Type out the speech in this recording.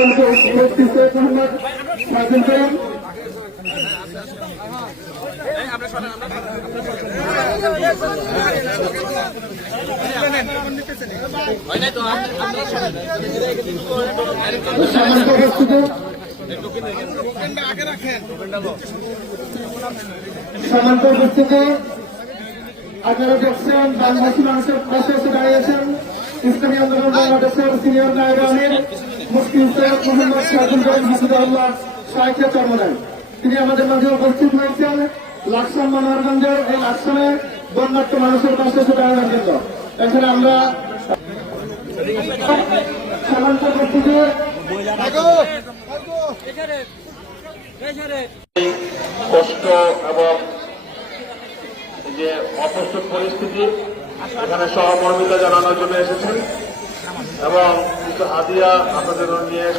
মুফতি সৈয়দ মোহাম্মদ ফাজিল করিম, সম্মানিত উপস্থিতি, আপনারা দেখছেন বাংলাদেশি মানুষের পাশে এসে দাঁড়িয়েছেন ইসলামী আন্দোলন বাংলাদেশের সিনিয়র নায়েবে আমির মুফতি সৈয়দ মোহাম্মদ ফাজিল করিম হাফিজাহুল্লাহ সাহিত্য চরমনাই। তিনি আমাদের মাঝে উপস্থিত হয়েছেন লাকসাম মনোহরগঞ্জের এই লাকসামে বন্যার্থ মানুষের পাশে এসে দাঁড়ানোর জন্য। এখানে আমরা সাধারণত উপস্থিতি কষ্ট এবং যে অপ্রস্তুত পরিস্থিতি এখানে সহমর্মিতা জানানোর জন্য এসেছেন এবং কিছু হাদিয়া আপনাদের নিয়ে